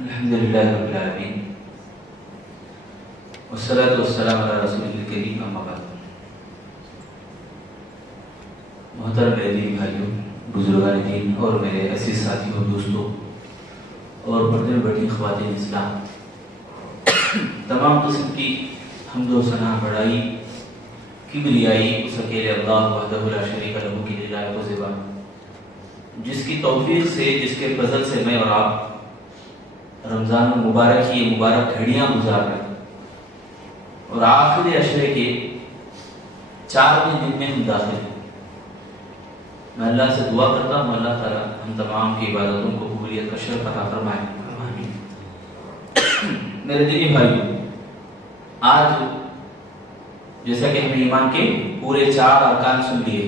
الحمدللہ رب العالمین والصلاة والسلام علی رسول الکریم اما بعد۔ محترم میرے دین بھائیوں، بزرگان دین اور میرے عزیز ساتھیوں، دوستوں اور پردے میں بیٹھی خواتین اسلام، تمام قسم کی حمد و ثنا، بڑائی، کبریائی اس اکیلے اللہ وحدہ لا شریک لہ کی لائق و زیبا، جس کی توفیق سے، جس کے فضل سے میں اور آپ رمضان المبارک کی یہ مبارک گھڑیاں گزار رہے ہیں اور آخری عشرے کے 4ویں دن میں ہم داخل ہیں۔ میں اللہ سے دعا کرتا ہوں اللہ تعالیٰ ہم تمام کی عبادتوں کو قبولیت کا شرف عطا فرمائے۔ میرے دینی بھائیوں، آج جیسا کہ ہم نے ایمان کے پورے 4 ارکان سن لیے،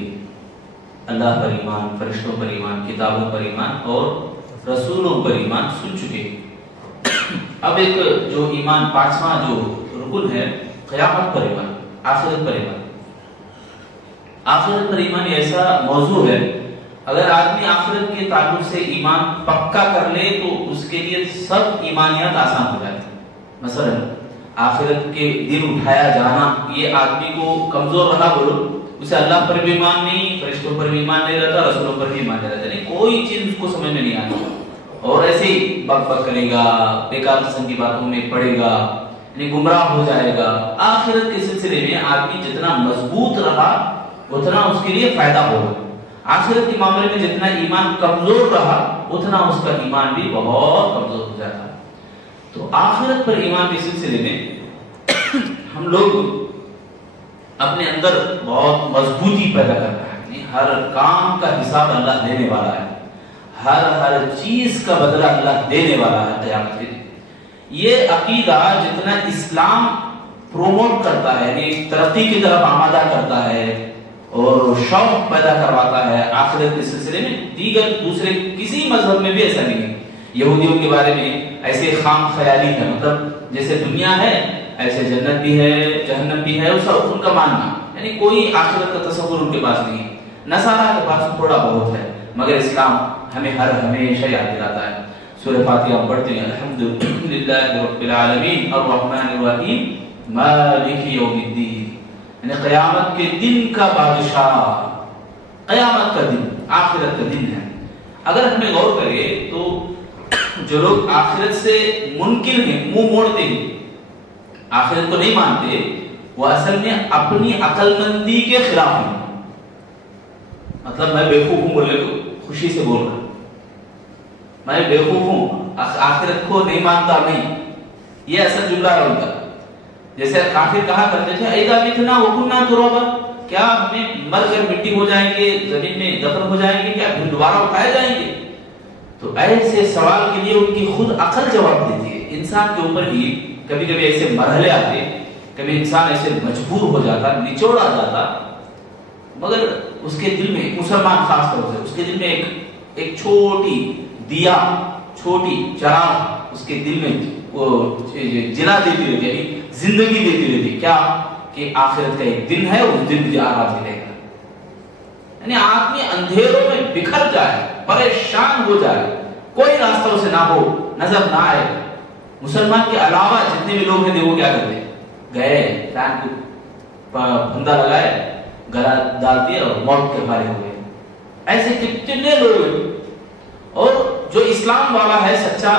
اللہ پر ایمان، فرشتوں پر ایمان، کتابوں پر ایمان اور رسولوں پر ایمان سن چکے۔ اب ایک جو ایمان 5واں جو رکن ہے، قیامت پر ایمان، آخرت پر ایمان۔ آخرت پر ایمان یہ ایسا موضوع ہے، اگر آدمی آخرت کے تعلق سے ایمان پکا کر لے تو اس کے لیے سب ایمانیات آسان ہو جاتی ہیں۔ مثلا آخرت کے دن اٹھایا جانا، یہ آدمی کو کمزور رہا بولو، اسے اللہ پر بھی ایمان نہیں، فرشتوں پر بھی ایمان نہیں رہتا، رسولوں پر بھی ایمان نہیں رہتا، نہیں کوئی چیز اس کو سمجھ میں نہیں آتی، اور ایسے ہی بک بک کرے گا، بیکار قسم کی باتوں میں پڑے گا، یعنی گمراہ ہو جائے گا۔ آخرت کے سلسلے میں آدمی جتنا مضبوط رہا اتنا اس کے لیے فائدہ ہوگا، آخرت کے معاملے میں جتنا ایمان کمزور رہا اتنا اس کا ایمان بھی بہت کمزور ہو جاتا ہے۔ تو آخرت پر ایمان کے سلسلے میں ہم لوگ اپنے اندر بہت مضبوطی پیدا کرنا ہے۔ ہر کام کا حساب اللہ دینے والا ہے، ہر چیز کا بدلہ اللہ دینے والا ہے قیامت کے دن۔ یہ عقیدہ جتنا اسلام پروموٹ کرتا ہے، یعنی ترقی کی طرف آمادہ کرتا ہے اور شوق پیدا کرواتا ہے آخرت کے سلسلے میں، دیگر دوسرے کسی مذہب میں بھی ایسا نہیں ہے۔ یہودیوں کے بارے میں ایسے خام خیالی ہے، مطلب جیسے دنیا ہے ایسے جنت بھی ہے، جہنم بھی ہے، ان کا ماننا، یعنی کوئی آخرت کا تصور ان کے پاس نہیں ہے۔ نصارہ کے پاس تھوڑا بہت ہے، مگر اسلام ہمیں ہمیشہ یاد دلاتا ہے۔ سورہ فاتحہ ہم پڑھتے ہیں، الحمدللہ رب العالمین الرحمن الرحیم مالک یوم الدین، یعنی قیامت کے دن کا بادشاہ، قیامت کا دن آخرت کا دن ہے۔ اگر ہمیں غور کریں تو جو لوگ آخرت سے منکر ہیں، منہ موڑتے ہیں، آخرت کو نہیں مانتے، وہ اصل میں اپنی عقل مندی کے خلاف ہیں۔ مطلب میں بیوقوف ہوں بولے تو خوشی سے بول رہا ہوں، میں بیوقوف ہوں، آخرت کو نہیں مانتا، نہیں، یہ اصل جملہ ہے ان کا۔ جیسے کافر کہا کرتے تھے اِذَا مِتْنَا وَكُنَّا تُرَابًا، کیا ہمیں مر کر مٹی ہو جائیں گے، زمین میں دفن ہو جائیں گے، کیا پھر دوبارہ اٹھائے جائیں گے؟ تو ایسے سوال کے لیے ان کی خود عقل جواب دیتی ہے۔ انسان کے اوپر ہی کبھی کبھی ایسے مرحلے آتے، کبھی انسان ایسے مجبور ہو جاتا، نچوڑا جاتا، مگر اس کے دل میں، مسلمان خاص طور سے، اس کے دل میں ایک چھوٹی دیا، چھوٹی چراغ اس کے دل میں وہ جلا دیتی رہتی، یعنی زندگی دیتی رہتی، کیا کہ آخرت کا ایک دن ہے، اس دن مجھے آغاز ملے گا۔ یعنی آدمی اندھیروں میں بکھر جائے، پریشان ہو جائے، کوئی راستہ اسے نہ ہو، نظر نہ آئے۔ مسلمان کے علاوہ جتنے بھی لوگ ہیں وہ کیا کرتے ہیں؟ گئے فین کو پھندا لگائے، گلا ڈال دیا اور موت کے بارے ہو گئے۔ ایسے کتنے لوگ ہیں، اور جو اسلام والا ہے، سچا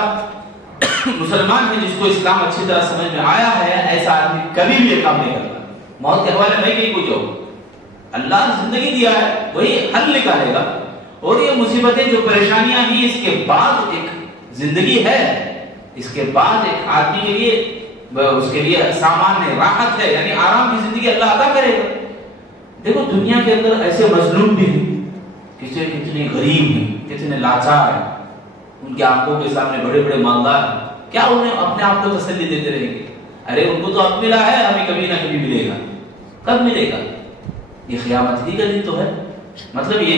مسلمان ہے، جس کو اسلام اچھی طرح سمجھ میں آیا ہے، ایسا آدمی کبھی بھی یہ کام نہیں کرتا۔ موت کے حوالے میں کہیں کو جاؤ، اللہ نے زندگی دیا ہے، وہی حل نکالے گا، اور یہ مصیبتیں جو پریشانیاں ہیں، اس کے بعد ایک زندگی ہے، اس کے بعد ایک آدمی کے لیے، اس کے لیے سامان ہے، راحت ہے، یعنی آرام کی زندگی اللہ عطا کرے گا۔ دیکھو دنیا کے اندر ایسے مظلوم بھی ہیں، کتنے غریب ہیں، کتنے لاچار ہیں، ان کی آنکھوں کے سامنے بڑے بڑے مالدار ہیں، کیا انہیں اپنے آپ کو تسلی دیتے رہیں گے؟ ارے ان کو تو اب ملا ہے، ہمیں کبھی نہ کبھی ملے گا۔ کب ملے گا؟ یہ قیامت ہی کا دن تو ہے۔ مطلب یہ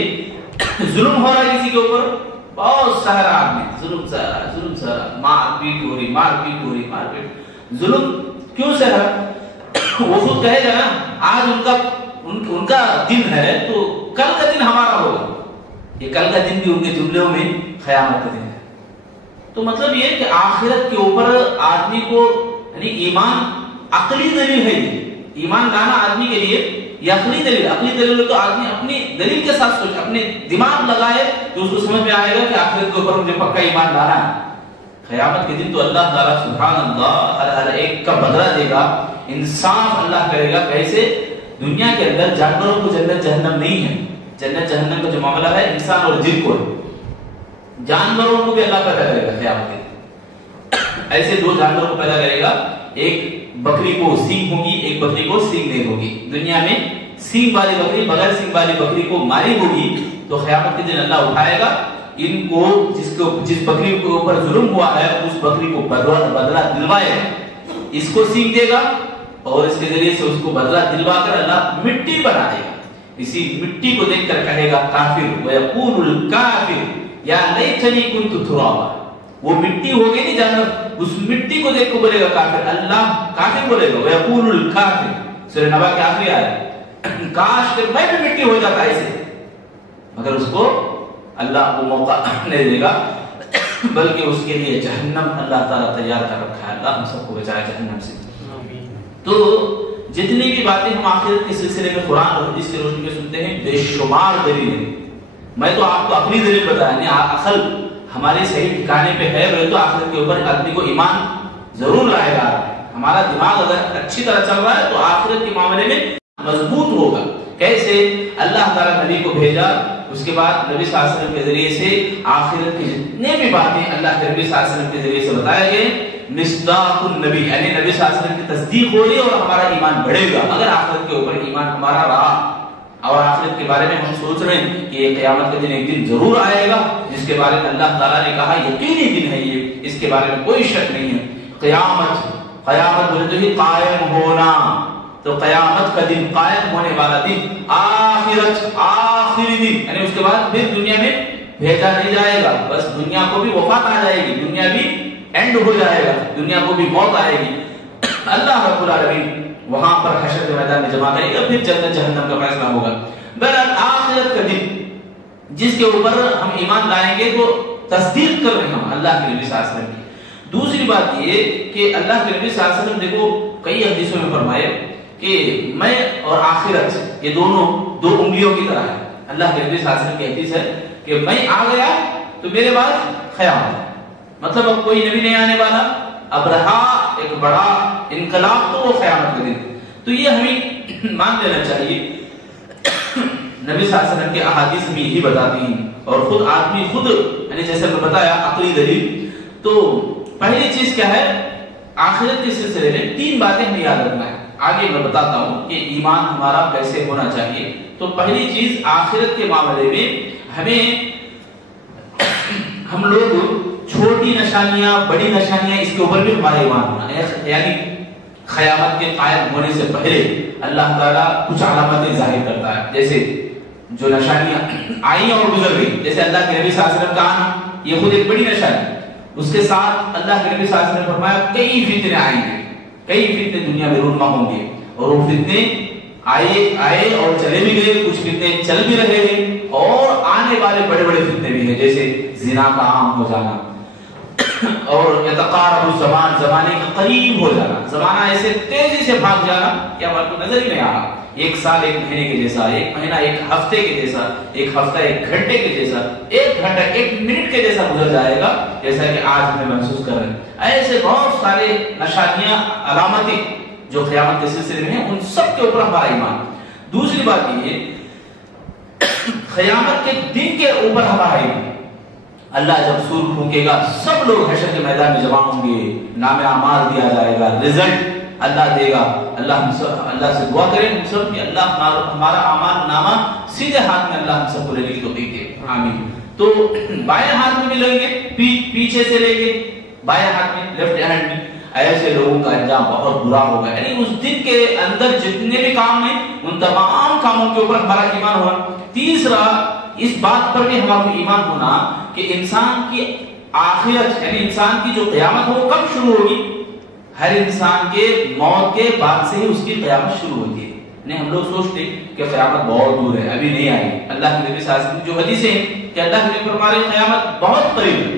ظلم ہو رہا ہے کسی کے اوپر، بہت سارا آدمی ظلم سہرا، مار پیٹ ہو رہی، ظلم کیوں سہرا؟ وہ خود کہے گا نا، آج ان کا دن ہے تو کل کا دن ہمارا ہوگا۔ یہ کل کا دن بھی ان کے جملوں میں قیامت کا دن ہے۔ تو مطلب یہ کہ آخرت کے اوپر آدمی کو یعنی ایمان عقلی دلیل ہے، ایمان لانا آدمی کے لیے یہ عقلی دلیل تو آدمی اپنی دلیل کے ساتھ سوچ، اپنے دماغ لگائے تو اس کو سمجھ میں آئے گا کہ آخرت کے اوپر مجھے پکا ایمان لانا ہے۔ قیامت کے دن تو اللہ تعالیٰ سبحان اللہ ہر ایک کا بدلہ دے گا، انصاف اللہ کرے گا۔ کیسے؟ دنیا کے اندر جانوروں کو جنت جہنم نہیں ہے، جنت جہنم کا جو معاملہ ہے انسان اور جن کو ہے، جانوروں کو بھی اللہ پیدا کرے گا قیامت کے دن۔ ایسے دو جانوروں کو پیدا کرے گا، ایک بکری کو سینگ ہوگی، ایک بکری کو سینگ نہیں ہوگی۔ دنیا میں سینگ والی بکری بغیر سینگ والی بکری کو ماری ہوگی، تو قیامت کے دن اللہ اٹھائے گا ان کو، جس بکری کے اوپر ظلم ہوا ہے اس بکری کو بدلہ دلوائے، اس کو سینگ دے گا اور اس کے ذریعے سے اس کو بدلہ دلوا کر اللہ مٹی بنا دے گا۔ اسی مٹی کو دیکھ کر کہے گا کافر، وَيَقُولُ الْكَافِرُ يَا لَيْتَنِي كُنْتُ تُرَابًا، وہ مٹی ہوگی نہیں جانور، اس مٹی کو دیکھ کو بولے گا کافر، اللہ کافر بولے گا وَيَقُولُ الْكَافِرُ۔ سورہ نبا کے آخری آیت، کاش کہ میں بھی مٹی ہو جاتا ایسے، مگر اس کو اللہ کو موقع نہیں دے گا، بلکہ اس کے لیے جہنم اللہ تعالیٰ تیار کر رکھا ہے۔ اللہ ہم سب کو بچائے جہنم سے۔ تو جتنی بھی باتیں ہم آخرت کے سلسلے میں قرآن اور حدیث کی روشنی میں سنتے ہیں، بے شمار دلیل ہیں۔ میں تو آپ کو اپنی دلیل بتایا نہیں، عقل ہمارے صحیح ٹھکانے پہ ہے، وہ تو آخرت کے اوپر آدمی کو ایمان ضرور لائے گا۔ ہمارا دماغ اگر اچھی طرح چل رہا ہے تو آخرت کے معاملے میں مضبوط ہوگا۔ کیسے؟ اللہ تعالیٰ نبی کو بھیجا، اس کے بعد نبی صلی اللہ علیہ وسلم کے ذریعے سے آخرت کی جتنے بھی باتیں اللہ کے نبی صلی اللہ علیہ وسلم کے ذریعے سے بتائے گئے، مصداق النبی یعنی نبی صلی اللہ علیہ وسلم کی تصدیق ہو رہی ہے اور ہمارا ایمان بڑھے گا اگر آخرت کے اوپر ایمان ہمارا رہا۔ اور آخرت کے بارے میں ہم سوچ رہے ہیں کہ یہ قیامت کے دن ایک دن ضرور آئے گا، جس کے بارے میں اللہ تعالیٰ نے کہا یقینی دن ہے یہ، اس کے بارے میں کوئی شک نہیں ہے۔ قیامت بولے تو ہی قائم ہونا، تو قیامت کا دن، قائم ہونے والا دن، آخرت آخری دن، یعنی اس کے بعد پھر دنیا میں بھیجا نہیں جائے گا، بس دنیا کو بھی وفات آ جائے گی، دنیا بھی اینڈ ہو جائے گا، دنیا کو بھی موت آئے گی۔ اللہ رب العالمین وہاں پر حشر کے میدان میں جمع کرے گا، پھر جنت جہنم کا فیصلہ ہوگا۔ بہرحال آخرت کا دن جس کے اوپر ہم ایمان لائیں گے تو تصدیق کر رہے ہیں ہم اللہ کے نبی صلی اللہ علیہ وسلم کی۔ دوسری بات یہ کہ اللہ کے نبی صلی اللہ علیہ وسلم دیکھو کئی حدیثوں میں فرمائے کہ میں اور آخرت یہ دونوں دو انگلیوں کی طرح ہے۔ اللہ کے نبی صلی اللہ علیہ وسلم کی حدیث ہے کہ میں آ گیا تو میرے بعد قیامت ہے، مطلب اب کوئی نبی نہیں آنے والا، اب رہا ایک بڑا انقلاب تو وہ قیامت کا دن۔ تو یہ ہمیں مان لینا چاہیے، نبی صلی اللہ علیہ وسلم کے احادیث میں یہی بتاتی ہیں، اور خود آدمی خود یعنی جیسے میں بتایا عقلی دلیل۔ تو پہلی چیز کیا ہے؟ آخرت کے سلسلے میں تین باتیں ہمیں یاد رکھنا ہے، آگے میں بتاتا ہوں کہ ایمان ہمارا کیسے ہونا چاہیے۔ تو پہلی چیز آخرت کے معاملے میں ہم لوگ چھوٹی نشانیاں بڑی نشانیاں اس کے اوپر بھی ہمارا ایمان ہونا ہے، یعنی قیامت کے قائم ہونے سے پہلے اللہ تعالیٰ کچھ علامتیں ظاہر کرتا ہے، جیسے جو نشانیاں آئی اور گزر گئی، جیسے اللہ کے نبی صلی اللہ علیہ وسلم کا آنا یہ خود ایک بڑی نشانی، اس کے ساتھ اللہ کے نبی صلی اللہ علیہ وسلم نے فرمایا کئی فتنے آئیں گے، کئی فتنے دنیا میں رونما ہوں گے، اور وہ فتنے آئے اور چلے بھی گئے، کچھ فتنے چل بھی رہے ہیں، اور آنے والے بڑے بڑے فتنے بھی ہیں، جیسے زنا کا عام ہو جانا، اور یتقارب الزمان زمانے کے قریب ہو جانا، زمانہ ایسے تیزی سے بھاگ جانا کہ ہمارے کو نظر ہی نہیں آ رہا، ایک سال ایک مہینے کے جیسا، ایک مہینہ ایک ہفتے کے جیسا، ایک ہفتہ ایک گھنٹے کے جیسا، ایک گھنٹہ ایک منٹ کے جیسا گزر جائے گا، جیسا کہ آج ہمیں محسوس کر رہے ہیں۔ ایسے بہت سارے نشانیاں علامتیں جو قیامت کے سلسلے میں ہیں، ان سب کے اوپر ہمارا ایمان۔ دوسری بات یہ قیامت کے دن کے اوپر ہمارا ایمان، اللہ جب سور پھونکے گا سب لوگ حشر کے میدان میں جمع ہوں گے، نام اعمال دیا جائے گا، رزلٹ اللہ دے گا۔ اللہ سے دعا کریں ہم سب کہ اللہ ہمارا اعمال نامہ سیدھے ہاتھ میں اللہ ہم سب کو لینے کی توفیق دے، آمین۔ تو بائیں ہاتھ میں بھی لیں گے، پیچھے سے لیں گے، بائیں ہاتھ میں، لیفٹ ہینڈ میں، ایسے لوگوں کا انجام بہت برا ہوگا۔ یعنی اس دن کے اندر جتنے بھی کام ہیں ان تمام کاموں کے اوپر ہمارا ایمان ہونا۔ تیسرا اس بات پر بھی ہمارا ایمان ہونا کہ انسان کی آخرت یعنی انسان کی جو قیامت ہو وہ کب شروع ہوگی؟ ہر انسان کے موت کے بعد سے ہی اس کی قیامت شروع ہوتی ہے۔ نہیں ہم لوگ سوچتے کہ قیامت بہت دور ہے، ابھی نہیں آئی۔ اللہ کے نبی صلی اللہ علیہ وسلم جو حدیث ہے کہ اللہ کے نبی فرما رہے ہیں قیامت بہت قریب ہے،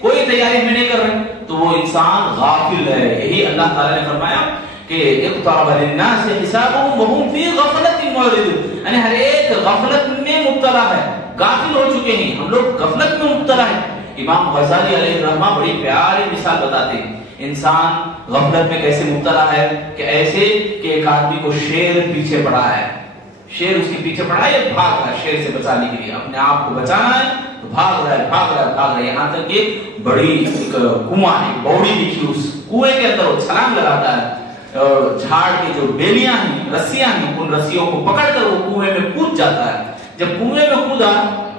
کوئی تیاری ہمیں نہیں کر رہے، تو وہ انسان غافل ہے۔ یہی اللہ تعالیٰ نے فرمایا کہ اقترب للناس حسابهم وهم في غفلة معرضون، یعنی ہر ایک غفلت میں مبتلا ہے، غافل ہو چکے ہیں، ہم لوگ غفلت میں مبتلا ہیں۔ امام غزالی علیہ الرحمہ بڑی پیاری مثال بتاتے ہیں، انسان غفلت میں کیسے مبتلا ہے، کہ ایسے کہ ایک آدمی کو شیر پیچھے پڑا ہے، شیر اس کے پیچھے پڑا ہے، یہ بھاگ رہا ہے شیر سے بچانے کے لیے، اپنے آپ کو بچانا ہے تو بھاگ رہا ہے بھاگ رہا ہے بھاگ رہا ہے، یہاں تک کہ بڑی ایک کنواں ہے، بوڑی دکھی، اس کنویں کے اندر وہ چھلانگ لگاتا ہے، جھاڑ کے جو بیلیاں ہیں، رسیاں ہیں، ان رسیوں کو پکڑ کر وہ کنویں میں کود جاتا ہے۔ جب کنویں میں کودا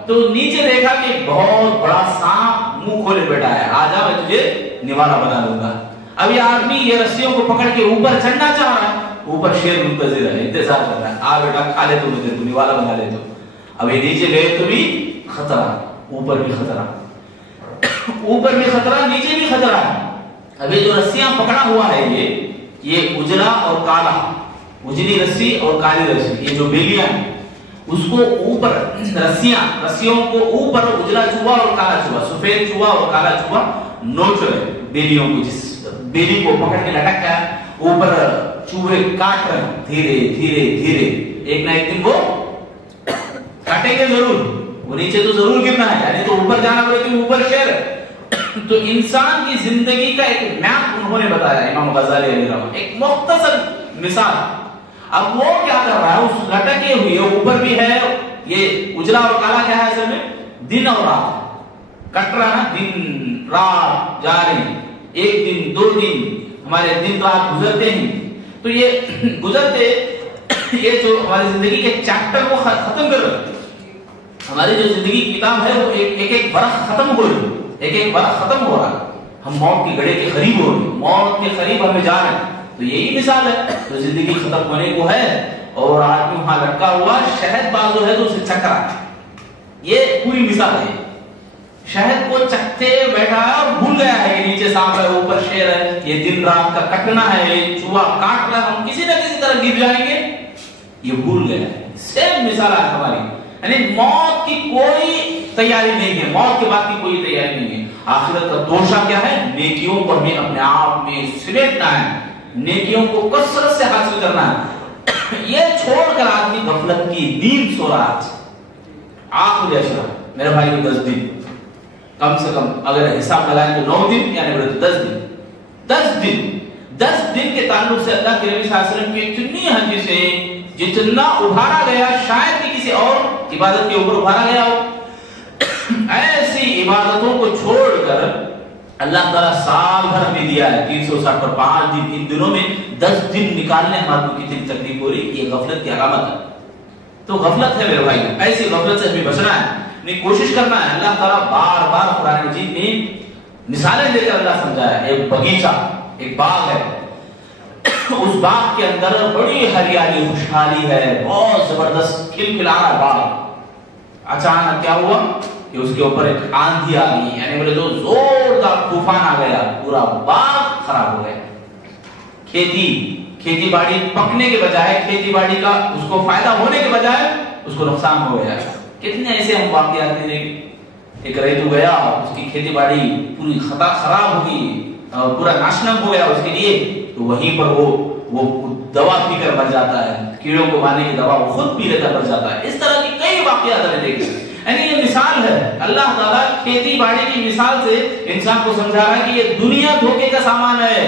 تو نیچے دیکھا کہ ایک بہت بڑا سانپ منہ کھولے بیٹھا ہے، آجا میں تجھے نوالا بنا لوں گا۔ اب یہ آدمی یہ رسیوں کو پکڑ کے اوپر چڑھنا چاہ رہا ہے، اوپر شیر منتظر ہے، انتظار کر رہا ہے، آ بیٹا کھا لے تو مجھے، تو نوالا بنا لے تو۔ اب یہ نیچے گئے تو بھی خطرہ، اوپر بھی خطرہ، اوپر بھی خطرہ، نیچے بھی خطرہ ہے۔ اب یہ جو رسیاں پکڑا ہوا ہے یہ اجلا اور کالا، اجلی رسی اور کالی رسی، یہ جو بیلیاں ہیں اس کو اوپر رسیوں کو اوپر اجلا چوہا اور کالا چوہا، سفید چوہا اور کالا چوہا نوچ رہے بیلیوں کو، جس بیلی کو پکڑ کے لٹک گیا اوپر چوہے کاٹ رہے، دھیرے دھیرے دھیرے، ایک نہ ایک دن وہ کاٹیں گے ضرور، وہ نیچے تو ضرور گرنا ہے، یعنی تو اوپر جانا پڑے کہ اوپر شیر ہے۔ تو انسان کی زندگی کا ایک میپ انہوں نے بتایا امام غزالی علیہ الرحمہ، ایک مختصر مثال۔ اب وہ کیا کر رہا ہے، اس لٹکے ہوئے اوپر بھی ہے، یہ اجلا اور کالا کیا ہے اصل میں، دن اور رات کٹ رہا ہے، دن رات جاری، ایک دن دو دن ہمارے دن رات گزرتے ہیں، تو یہ گزرتے یہ جو ہماری زندگی کے چیپٹر کو ختم کر رہے، ہماری جو زندگی کی کتاب ہے وہ ایک ایک برخ ختم ہو رہی، ایک ایک برخ ختم ہو رہا ہے، ہم موت کے گڑھے کے قریب ہو رہے ہیں، موت کے قریب ہمیں جا رہے ہیں۔ تو یہی مثال ہے، تو زندگی ختم ہونے کو ہے اور آدمی وہاں لٹکا ہوا شہد بازو ہے تو اسے چک رہا ہے، یہ پوری مثال ہے۔ شہد کو چکتے بیٹھا ہے اور بھول گیا ہے کہ نیچے سانپ ہے اوپر شیر ہے، یہ دن رات کا کٹنا ہے، یہ چوہا کاٹ رہا ہے، ہم کسی نہ کسی طرح گر جائیں گے، یہ بھول گیا ہے۔ سیم مثال ہے ہماری، یعنی موت کی کوئی تیاری نہیں ہے، موت کے بعد کی کوئی تیاری نہیں ہے۔ آخرت کا توشہ کیا ہے، نیکیوں کو ہمیں اپنے آپ میں سمیٹنا ہے، نیکیوں کو کثرت سے حاصل کرنا ہے۔ یہ چھوڑ کر آدمی غفلت کی نیند سو رہا ہے۔ آخر اشرا میرے بھائی کو 10 دن کم سے کم اگر حساب لگائیں تو 9 دن، یعنی بڑے تو 10 دن، 10 دن کے تعلق سے اللہ کے نبی صلی اللہ علیہ وسلم کی اتنی حدیثیں، جتنا ابھارا گیا شاید کہ کسی اور عبادت کے اوپر ابھارا گیا ہو، ایسی عبادتوں کو چھوڑ کر اللہ تعالیٰ سال بھر ہمیں دیا ہے 360 پر 5 دن، ان دنوں میں 10 دن نکالنے ہمارے کو کتنی تکلیف ہو رہی، یہ غفلت کی علامت ہے۔ تو غفلت ہے میرے بھائی، ایسی غفلت سے ہمیں بچنا ہے، نہیں کوشش کرنا ہے۔ اللہ تعالیٰ بار بار قرآن مجید میں مثالیں دے کر اللہ سمجھایا، ایک باغیچہ، ایک باغ ہے، اس باغ کے اندر بڑی ہریالی خوشحالی ہے، بہت زبردست کھلکھلا رہا باغ، اچانک کیا ہوا کہ اس کے اوپر ایک آندھی آ گئی، یعنی بولے تو زوردار طوفان آ گیا، پورا باغ خراب ہو گیا۔ کھیتی باڑی پکنے کے بجائے، کھیتی باڑی کا اس کو فائدہ ہونے کے بجائے اس کو نقصان ہو گیا۔ کتنے ایسے ہم واقعات ہیں، ایک ریتو گیا، اس کی کھیتی باڑی پوری خراب ہو گئی، پورا ناشنم ہو گیا اس کے لیے، تو وہیں پر وہ دوا پی کر مر جاتا ہے، کیڑوں کو مارنے کی دوا وہ خود پی لے کر مر جاتا ہے۔ اس طرح کی کئی واقعات ہمیں دیکھے، یعنی یہ مثال ہے، اللہ تعالیٰ کھیتی باڑی کی مثال سے انسان کو سمجھا رہا ہے کہ یہ دنیا دھوکے کا سامان ہے،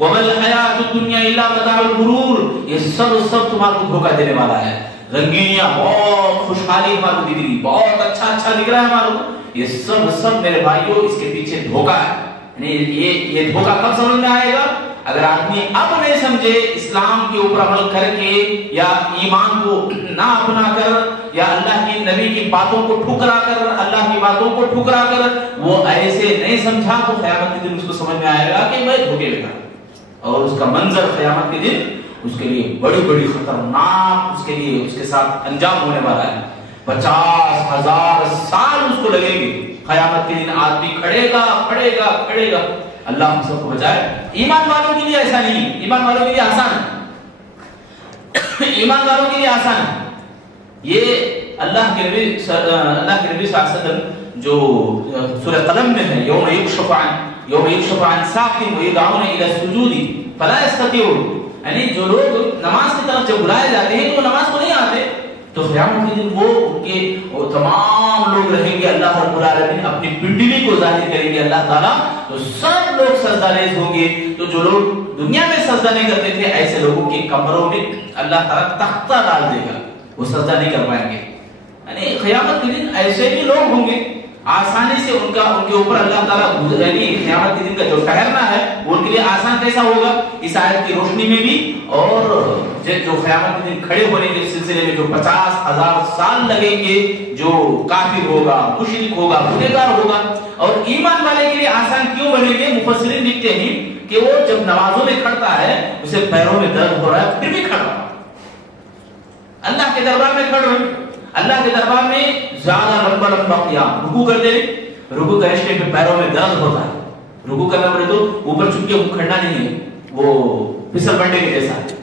وَمَا الْحَيَاةُ الدُّنْيَا إِلَّا مَتَاعُ الْغُرُورِ، یہ سب تمہارے کو دھوکہ دینے والا ہے۔ رنگینیاں، بہت خوشحالی ہمارے کو دکھ رہی، بہت اچھا دکھ رہا ہے ہمارے کو، یہ سب میرے بھائیوں اس کے پیچھے دھوکہ ہے۔ یہ دھوکہ کب سمجھ میں آئے گا؟ اگر آدمی اب نہیں سمجھے، اسلام کے اوپر عمل کر کے یا ایمان کو نہ اپنا کر یا اللہ کی نبی کی باتوں کو ٹھکرا کر، اللہ کی باتوں کو ٹھکرا کر وہ ایسے نہیں سمجھا، تو قیامت کے دن اس کو سمجھ میں آئے گا کہ میں دھوکے میں تھا، اور اس کا منظر قیامت کے دن اس کے لیے بڑی خطرناک، اس کے لیے اس کے ساتھ انجام ہونے والا ہے۔ 50,000 سال اس کو لگیں گے، قیامت کے دن آدمی کھڑے گا۔ اللہ ہم سب کو بچائے۔ ایمان والوں کے لیے ایسا نہیں، ایمان والوں کے لیے آسان ہے، ایمان والوں کے لیے آسان ہے۔ یہ اللہ کے نبی صلی اللہ علیہ وسلم جو سورہ قلم میں ہے، یوم یکشف عن ساق ویدعون الی السجود فلا یستطیعون، یعنی جو لوگ نماز کی طرف جب بلائے جاتے ہیں تو وہ نماز کو نہیں آتے، تو قیامت کے دن وہ تمام لوگ رہیں گے، اللہ رب العالمین اپنی پنڈلی کو ظاہر کریں گے اللہ تعالیٰ، تو سب لوگ سجدہ ریز ہوں گے۔ تو جو لوگ دنیا میں سجدہ نہیں کرتے تھے، ایسے لوگوں کے کمروں میں اللہ تعالیٰ تختہ ڈال دے گا، وہ سجدہ نہیں کر پائیں گے۔ یعنی قیامت کے دن ایسے بھی لوگ ہوں گے آسانی سے ان کے اوپر اللہ تعالیٰ یعنی قیامت کے دن کا جو ٹھہرنا ہے وہ ان کے لیے آسان کیسا ہوگا، اس آیت کی روشنی میں بھی، اور جو قیامت کے دن کھڑے ہونے کے سلسلے میں جو 50,000 سال لگیں گے، جو کافر ہوگا، مشرک ہوگا، گنہگار ہوگا، اور ایمان والے کے لیے آسان کیوں بنے گے؟ مفسرین لکھتے ہیں کہ وہ جب نمازوں میں کھڑتا ہے اسے پیروں میں درد ہو رہا ہے پھر بھی کھڑا، اللہ کے دربار میں کھڑ رہے، اللہ کے دربار میں زیادہ لمبا قیام، رکوع کرتے ہیں، رکوع کرنے پہ پیروں میں درد ہوتا ہے، رکوع کرنا پڑے تو اوپر چک کے کھڑنا نہیں ہے، وہ پھسل بنڈے کے جیسا ہے،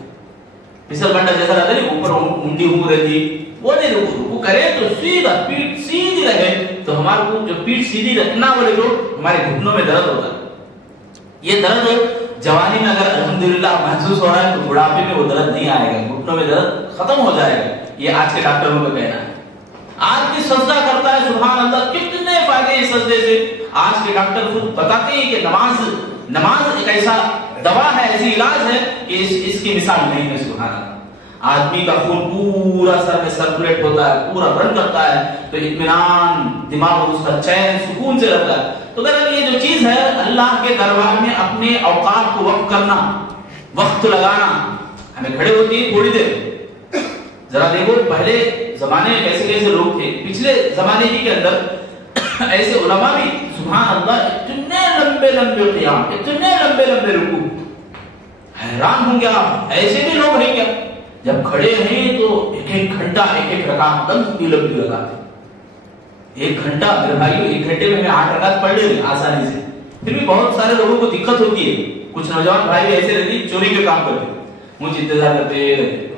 پھسل بنڈا جیسا رہتا ہے، اوپر منڈی ہو رہتی ہے، وہ نہیں رکوع کرے تو سیدھا پیٹ سیدھی رہے، تو ہمارے کو جو پیٹ سیدھی رکھنا بولے تو ہمارے گھٹنوں میں درد ہوتا ہے۔ یہ درد جوانی میں اگر الحمدللہ محسوس ہو رہا ہے تو بڑھاپے میں وہ درد نہیں آئے گا، گھٹنوں میں درد ختم ہو جائے گا، یہ آج کے ڈاکٹروں کا کہنا ہے۔ آج بھی سجدہ کرتا ہے، سبحان اللہ، کتنے فائدے ہیں سجدے سے، آج کے ڈاکٹر خود بتاتے ہیں کہ نماز ایک ایسا دوا ہے، ایسی علاج ہے کہ اس کی مثال نہیں ہے، سبحان اللہ۔ آدمی کا خون پورا سر میں سرکولیٹ ہوتا ہے، پورا رن کرتا ہے، تو اطمینان، دماغ اس کا چین سکون سے رہتا ہے۔ تو بہرحال یہ جو چیز ہے اللہ کے دربار میں اپنے اوقات کو وقف کرنا، وقت لگانا، ہمیں کھڑے ہوتی ہے تھوڑی دیر، ذرا دیکھو پہلے زمانے میں کیسے کیسے لوگ تھے، پچھلے زمانے ہی کے اندر ایسے علماء بھی سبحان اللہ اتنے لمبے لمبے قیام، اتنے لمبے لمبے رکوع، حیران ہوں گے آپ، ایسے بھی لوگ ہیں کیا؟ جب کھڑے ہیں تو ایک ایک گھنٹہ ایک ایک رکعت لمبی لمبی لگاتے، ایک گھنٹہ میرے بھائیو، ایک گھنٹے میں 8 رکعت پڑھ لیں آسانی سے، پھر بھی بہت سارے لوگوں کو دقت ہوتی ہے، کچھ نوجوان بھائی ایسے رہتے چوری کے کام کرتے، مجھے انتظار کرتے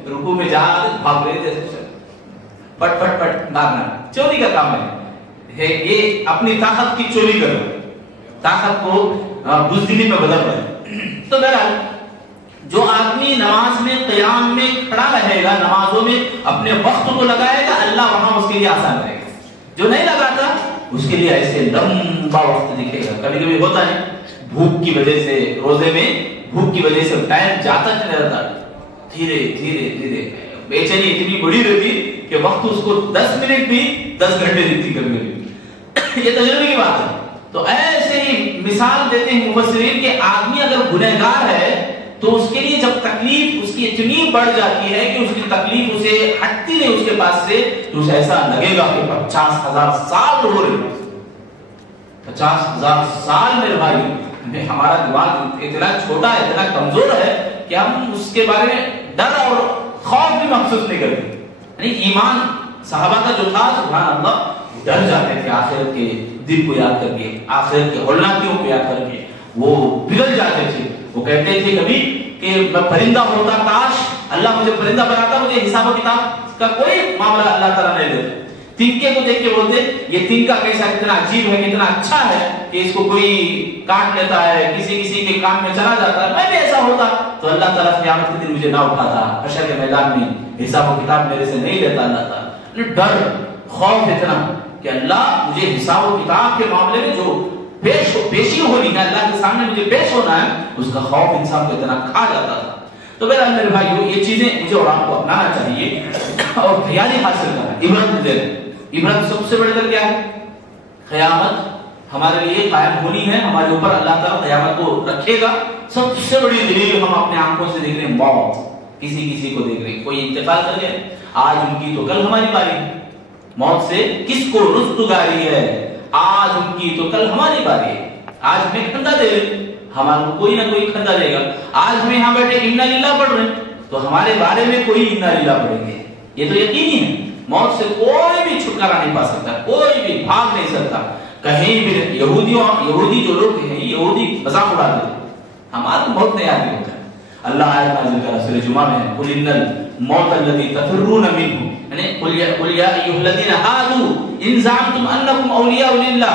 رکوع میں جا بھاگ رہے تھے، پٹ پٹ پٹ بھاگنا چوری کا کام ہے، یہ اپنی طاقت کی چوری کرو، طاقت کو بزدلی میں بدل رہے۔ تو بہرحال جو آدمی نماز میں قیام میں کھڑا رہے گا، نمازوں میں اپنے وقت کو لگائے گا، اللہ وہاں اس کے لیے آسان رہے گا، جو نہیں لگاتا اس کے لیے ایسے لمبا وقت دکھے گا۔ کبھی کبھی ہوتا ہے بھوک کی وجہ سے، روزے میں بھوک کی وجہ سے ٹائم جاتا نہیں رہتا، دھیرے دھیرے دھیرے بے چینی اتنی بڑی رہتی کہ وقت اس کو 10 منٹ بھی 10 گھنٹے دیتی کبھی کبھی، یہ تجربے کی بات ہے۔ تو ایسے ہی مثال دیتے ہیں مفسرین کہ آدمی اگر گنہگار ہے تو اس کے لیے جب تکلیف اس کی اتنی بڑھ جاتی ہے کہ اس کی تکلیف اسے ہٹتی نہیں اس کے پاس سے، تو اسے ایسا لگے گا کہ 50,000 سال ہو رہے ہیں، 50,000 سال میرے بھائی، ہمارا دماغ اتنا چھوٹا ہے، اتنا کمزور ہے کہ ہم اس کے بارے میں ڈر اور خوف بھی محسوس نہیں کرتے۔ یعنی ایمان صحابہ کا جو تھا سبحان اللہ، ڈر جاتے تھے آخرت کے دن کو یاد کر کے، آخرت کے ہولناکیوں کو یاد کر کے، وہ پگھل جاتے تھے۔ وہ کہتے تھے کبھی کہ میں پرندہ ہوتا، کاش اللہ مجھے پرندہ بناتا، مجھے حساب و کتاب کا کوئی معاملہ اللہ تعالیٰ نہیں دیتا۔ تنکے کو دیکھ کے بولتے یہ تنکا کیسا، کتنا عجیب ہے، کتنا اچھا ہے کہ اس کو کوئی کاٹ لیتا ہے، کسی کے کام میں چلا جاتا ہے، میں بھی ایسا ہوتا تو اللہ تعالیٰ قیامت کے دن مجھے نہ اٹھاتا، حشر کے میدان میں حساب و کتاب میرے سے نہیں لیتا اللہ تعالیٰ۔ ڈر خوف اتنا کہ اللہ مجھے حساب و کتاب کے معاملے میں جو پیشی ہونی ہے، اللہ کے سامنے مجھے پیش ہونا ہے، اس کا خوف انسان کو اتنا کھا جاتا تھا۔ تو بہرحال میرے بھائیو یہ چیزیں مجھے اور آپ کو اپنانا چاہیے اور تیاری حاصل کرنا، عبرت دے۔ عبرت سب سے بڑھ کر کیا ہے؟ قیامت ہمارے لیے قائم ہونی ہے، ہمارے اوپر اللہ تعالیٰ قیامت کو رکھے گا۔ سب سے بڑی دلیل ہم اپنے آنکھوں سے دیکھ رہے ہیں موت، کسی کو دیکھ رہے ہیں، کوئی انتقال کر گیا، آج ان کی تو کل ہماری باری ہے۔ موت سے کس کو رستگاری ہے؟ آج ان کی تو کل ہماری باری ہے۔ آج ہمیں کھندا دے رہے، ہمارا کوئی نہ کوئی کھندا دے گا۔ آج ہمیں یہاں بیٹھے انا للہ پڑھ رہے ہیں تو ہمارے بارے میں کوئی انا للہ پڑھیں گے، یہ تو یقینی ہے۔ موت سے کوئی بھی چھٹکارا نہیں پا سکتا، کوئی بھی بھاگ نہیں سکتا کہیں بھی۔ یہودی جو لوگ ہیں، یہودی مذاق اڑاتے ہیں، ہمارا موت نہیں آتی ہوتا ہے، اللہ آیت نازل کر سورہ جمعہ میں قل ان الموت الذی تفرون منه یعنی قل یا ایھا الذین هادوا ان زعمتم انکم اولیاء للہ.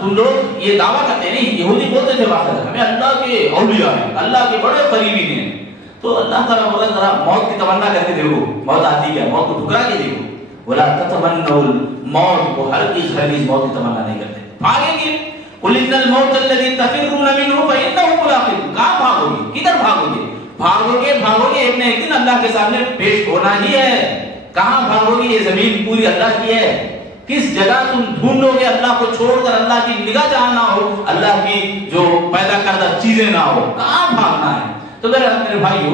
تم لوگ یہ دعویٰ کرتے ہیں، یہودی بولتے تھے واقعہ ہمیں اللہ کے اولیاء ہیں، اللہ کے بڑے قریبی ہیں. تو اللہ تعالیٰ بولا ذرا موت کی تمنا کر کے دیکھو موت آتی کیا، موت کو ٹھکرا کے دیکھو. ولا تتمنوا الموت کو ہرگز موت کی تمنا نہیں کرتے، بھاگیں گے. قل ان الموت الذی تفرون منه فانه ملاقیکم. کہاں بھاگو گے، کدھر بھاگو گے؟ بھاگو گے ایک نہ ایک دن اللہ کے سامنے پیش ہونا ہی ہے. کہاں بھاگو گے؟ یہ زمین پوری اللہ کی ہے. کس جگہ تم ڈھونڈو گے اللہ کو چھوڑ کر، اللہ کی نگاہ جہاں نہ ہو، اللہ کی جو پیدا کردہ چیزیں نہ ہو، کہاں بھاگنا ہے؟ تو میرے بھائیو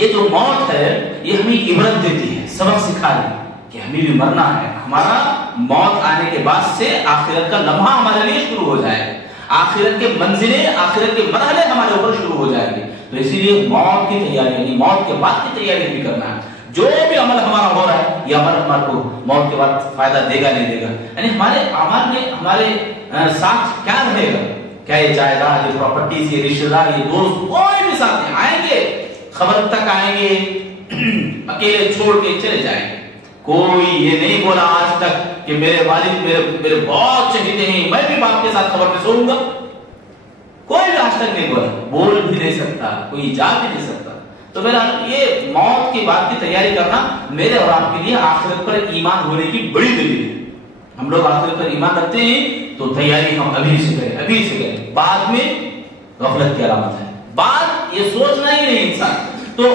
یہ جو موت ہے یہ ہمیں عبرت دیتی ہے، سبق سکھاتی ہے کہ ہمیں بھی مرنا ہے. ہمارا موت آنے کے بعد سے آخرت کا لمحہ ہمارے لیے شروع ہو جائے، آخرت کے منزلیں، آخرت کے مرحلے ہمارے اوپر شروع ہو جائیں گے. تو اسی لیے موت کی تیاری یعنی موت کے بعد کی تیاری بھی کرنا ہے. جو بھی عمل ہمارا ہو رہا ہے یہ عمل ہمارے کو موت کے بعد فائدہ دے گا نہیں دے گا، یعنی ہمارے اعمال میں ہمارے ساتھ کیا رہے گا، کیا یہ جائیداد، یہ پراپرٹیز، یہ رشتہ دار، یہ دوست، کوئی بھی ساتھ نہیں آئیں گے، خبر تک آئیں گے، اکیلے چھوڑ کے چلے جائیں گے. کوئی یہ نہیں بولا آج تک کہ میرے والد میرے بہت چہیتے ہیں، میں بھی باپ کے ساتھ خبر میں سوؤں گا. کوئی بھی آج تک نہیں بولا، بول بھی نہیں سکتا، کوئی جا بھی نہیں سکتا. تو میرا یہ موت کی بات کی تیاری کرنا میرے اور آپ کے لیے آخرت پر ایمان ہونے کی بڑی دلیل ہے. ہم لوگ آخرت پر ایمان رکھتے ہیں تو تیاری ہم ابھی سے کریں، بعد میں غفلت کی علامت ہے. بعد یہ سوچنا ہی نہیں انسان. تو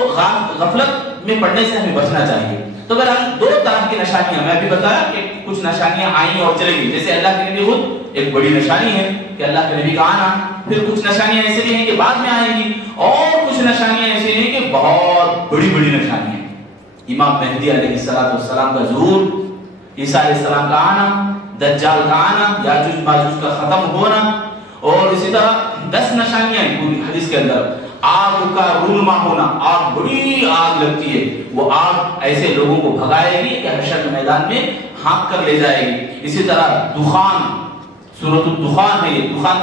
غفلت میں پڑنے سے ہمیں بچنا چاہیے. تو اگر دو طرح کی نشانیاں میں ابھی بتایا کہ کچھ نشانیاں آئیں اور چلے گی، جیسے اللہ کے نبی خود ایک بڑی نشانی ہے کہ اللہ کے نبی کا آنا. پھر کچھ نشانیاں ایسے بھی ہیں کہ بعد میں آئیں گی، اور کچھ نشانیاں ایسے ہیں کہ بہت بڑی بڑی نشانیاں ہیں. امام مہدی علیہ السلام کا ظہور، عیسیٰ علیہ السلام کا آنا، دجال کا آنا، یاجوج ماجوج کا ختم ہونا، اور اسی طرح 10 نشانیاں ہیں پوری حدیث کے اندر. آگ کا رونما ہونا، آگ بڑی آگ لگتی ہے، وہ آگ ایسے لوگوں کو بھگائے گی کہ حشر کے میدان میں ہانک کر لے جائے گی. اسی طرح دخان، سورۃ الدخان ہے، یہ دخان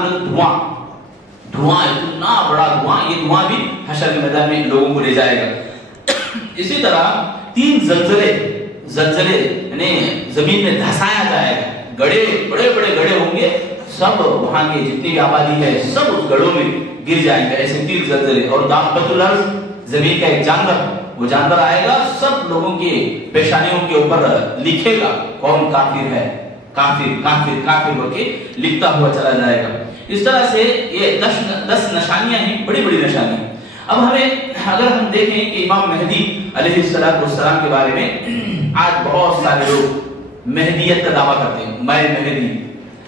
دھواں اتنا بڑا دھواں، یہ دھواں بھی حشر کے میدان میں لوگوں کو لے جائے گا. اسی طرح 3 زلزلے یعنی زمین میں دھسایا جائے گا، بڑے گڑھے ہوں گے، سب وہاں کے جتنی بھی آبادی ہے سب اس گڑھوں میں گر جائیں گے. ایسے 3 زلزلے. اور دابۃ الارض، زمین کا ایک جانور، وہ جانور آئے گا، سب لوگوں کی پیشانیوں کے اوپر لکھے گا کون کافر ہے، کافر ہو کے لکھتا ہوا چلا جائے گا. اس طرح سے یہ 10 نشانیاں ہیں، بڑی نشانیاں. اب اگر ہم دیکھیں کہ امام مہدی علیہ السلام کے بارے میں آج بہت سارے لوگ مہدیت کا دعویٰ کرتے ہیں، میں مہدی.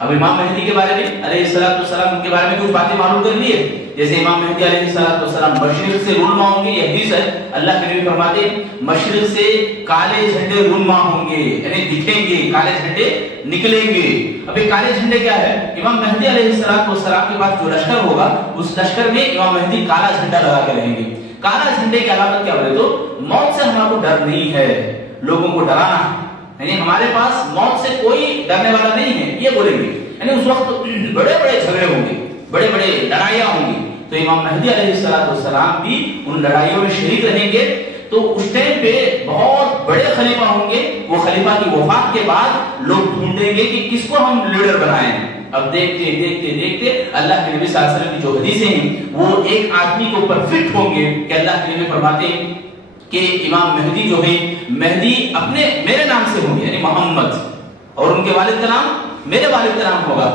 اب امام مہدی کے بارے میں علیہ السلام کے بارے میں کچھ باتیں معلوم کر لیے. جیسے امام مہدی علیہ السلام مشرق سے رونما ہوں گے، یہ حدیث ہے. اللہ کے نبی فرماتے ہیں مشرق سے کالے جھنڈے رونما ہوں گے، یعنی دکھیں گے، کالے جھنڈے نکلیں گے. اب یہ کالے جھنڈے کیا ہے؟ امام مہدی علیہ السلام کے بعد جو لشکر ہوگا اس لشکر میں امام مہدی کالا جھنڈا لگا کے رہیں گے. کالا جھنڈے کی علامت کیا بولے تو موت سے ہمارا کو ڈر نہیں ہے، لوگوں کو ڈرانا ہے، یعنی ہمارے پاس موت سے کوئی ڈرنے والا نہیں ہے، یہ بولیں گے. یعنی اس وقت بڑے جھگڑے ہوں گے، بڑے لڑائیاں ہوں گی. تو امام مہدی علیہ السلام بھی ان لڑائیوں میں شریک رہیں گے. تو اس ٹائم پہ بہت بڑے خلیفہ ہوں گے. وہ خلیفہ کی وفات کے بعد لوگ ڈھونڈیں گے کہ کس کو ہم لیڈر بنائیں. اب دیکھتے اللہ کے نبی صلی اللہ علیہ وسلم کی جو حدیثیں ہیں وہ ایک آدمی کے اوپر فٹ ہوں گے کہ اللہ کے نبی فرماتے ہیں کہ امام مہدی جو ہے، مہدی میرے نام سے ہوں گے، یعنی محمد، اور ان کے والد کا نام میرے والد کا نام ہوگا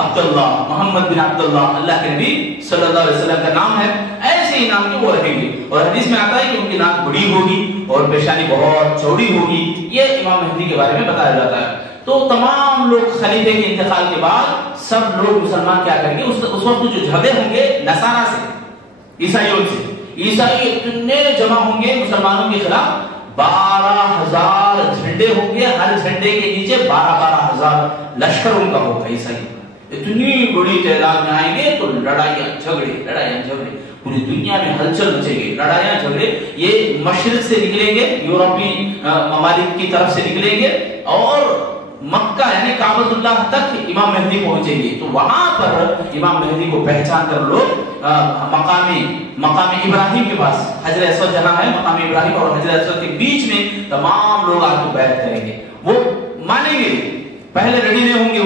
عبداللہ، محمد بن عبداللہ. اللہ کے نبی صلی اللہ علیہ وسلم کا نام ہے، ایسے ہی نام کے وہ رہیں گے. اور حدیث میں آتا ہے کہ ان کی ناک بڑی ہوگی اور پیشانی بہت چوڑی ہوگی. یہ امام مہدی کے بارے میں بتایا جاتا ہے. تو تمام لوگ خلیفے کے انتقال کے بعد سب لوگ مسلمان کیا کریں گے، اس وقت جو جھگڑے ہوں گے نصارہ سے، عیسائیوں سے، عیسائی اتنے جمع ہوں گے مسلمانوں کے خلاف. 12,000 جھنڈے ہوں گے، ہر جھنڈے کے نیچے 12,000 لشکر ان کا ہوگا. عیسائی اتنی بڑی تعداد میں آئیں گے تو لڑائیاں جھگڑے پوری دنیا میں ہلچل مچے گی. لڑائیاں جھگڑے یہ مشرق سے نکلیں گے، یورپی ممالک کی طرف سے نکلیں گے، اور مکہ یعنی کعبۃ اللہ تک امام مہدی پہنچیں گے، تو وہاں پر امام مہدی کو پہچان کر لوگ مقام ابراہیم کے پاس، حجر اسود جہاں ہے مقام ابراہیم اور حجر اسود کے بیچ میں تمام لوگ آ کے بیعت کریں گے. وہ مانیں گے، پہلے ریڈی نہیں ہوں گے،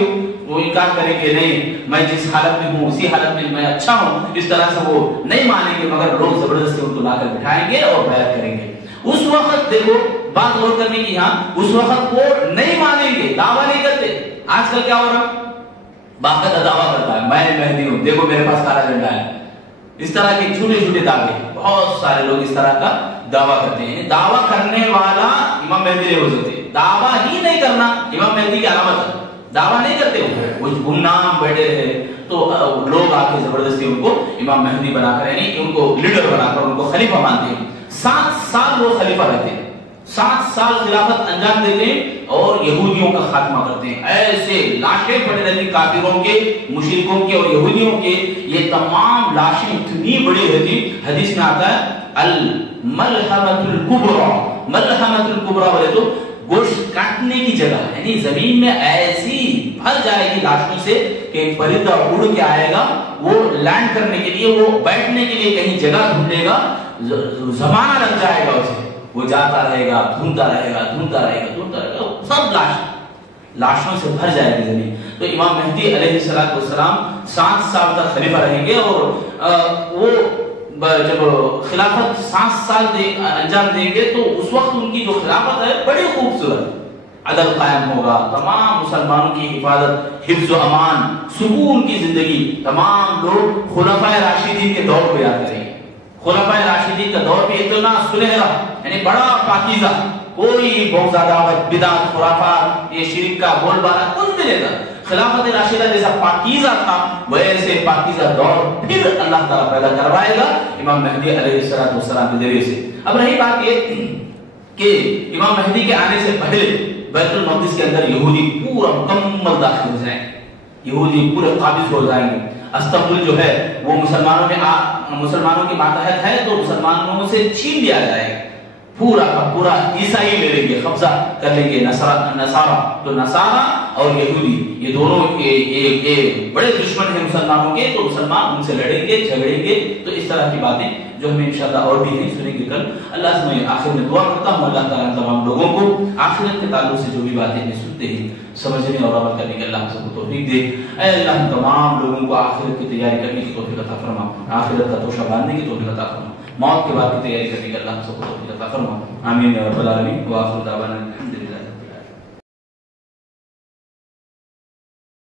وہ انکار کریں گے نہیں میں جس حالت میں ہوں اسی حالت میں میں اچھا ہوں، اس طرح سے وہ نہیں مانیں گے، مگر لوگ زبردستی ان کو لا کر بٹھائیں گے اور بیعت کریں گے. اس وقت دیکھو بات غور کرنے کی، یہاں اس وقت وہ نہیں مانیں گے، دعویٰ نہیں کرتے. آج کل کیا ہو رہا، باقاعدہ دعویٰ کرتا ہے میں مہدی ہوں، دیکھو میرے پاس کالا جھنڈا ہے. اس طرح کے جھوٹے جھوٹے دعوے، بہت سارے لوگ اس طرح کا دعویٰ کرتے ہیں. دعویٰ کرنے والا امام مہدی نہیں ہو سکتے. دعویٰ ہی نہیں کرنا امام مہدی کی علامت ہے. دعویٰ نہیں کرتے وہ گمنام بیٹھے رہے تو لوگ آ کے زبردستی ان کو امام مہدی بنا کر، یعنی ان کو لیڈر بنا کر ان کو خلیفہ مانتے ہیں. 7 سال وہ خلیفہ رہتے ہیں، 7 سال خلافت انجام دیتے ہیں اور یہودیوں کا خاتمہ کرتے ہیں. ایسے لاشیں پڑے رہتی کافروں کے، مشرکوں کے اور یہودیوں کے. یہ تمام لاشیں اتنی بڑی رہتی، حدیث میں آتا ہے الملحمۃ الکبریٰ. ملحمۃ الکبریٰ بولے تو گوشت کاٹنے کی جگہ، یعنی زمین میں ایسی بھر جائے گی لاشوں سے کہ ایک پرندہ اڑ کے آئے گا، وہ لینڈ کرنے کے لیے، وہ بیٹھنے کے لیے کہیں جگہ ڈھونڈے گا، زمانہ لگ جائے گا اسے. وہ جاتا رہے گا، ڈھونڈتا رہے گا، ڈھونڈتا رہے گا، ڈھونڈتا رہے گا، سب لاشوں سے بھر جائے گی زمین. تو امام مہدی علیہ السلام 7 سال تک خلیفہ رہیں گے اور وہ جب خلافت 7 سال انجام دیں گے تو اس وقت ان کی جو خلافت ہے بڑی خوبصورت، عدل قائم ہوگا، تمام مسلمانوں کی حفاظت، حفظ و امان، سکون کی زندگی. تمام لوگ خلفائے راشدین کے دور کو یاد کریں گے. خلفائے راشدین کا دور بھی اتنا سنہرا، یعنی بڑا پاکیزہ، کوئی بہت زیادہ بدعت، خرافات، یہ شرک کا بول بالا کچھ بھی نہیں تھا. خلافت راشدہ جیسا پاکیزہ تھا ویسے پاکیزہ دور پھر اللہ تعالیٰ پیدا کروائے گا امام مہدی علیہ السلام کے ذریعے سے. اب رہی بات یہ کہ امام مہدی کے آنے سے پہلے بیت المقدس کے اندر یہودی پورا مکمل داخل ہو جائیں گے، یہودی پورے قابض ہو جائیں گے. استنبول جو ہے وہ مسلمانوں کی ماتحت ہے تو مسلمانوں سے چھین لیا جائے گا، پورا کا پورا عیسائی لے لیں گے، قبضہ کر لیں گے. نصارہ تو نصارہ اور یہودی یہ دونوں بڑے دشمن ہیں مسلمانوں کے، تو مسلمان ان سے لڑیں گے، جھگڑیں گے. تو اس طرح کی باتیں جو ہمیں انشاءاللہ اور بھی ہیں سنیں گے کل. اللہ سے میں آخر میں دعا کرتا ہوں اللہ تعالیٰ تمام لوگوں کو آخرت کے تعلق سے جو بھی باتیں ہمیں سنتے ہیں سمجھنے اور عمل کرنے کے اللہ ہم سب کو توفیق دے. اے اللہ ہم تمام لوگوں کو آخرت کی تیاری کرنے کی توفیق عطا فرما، آخرت کا توشہ باندھنے کی توفیق عطا فرما، موت کے بعد کی تیاری کرنے کے اللہ ہم سب کو توفیق عطا فرما. آمین یا رب العالمین. وآخر دعوانا الحمدللہ.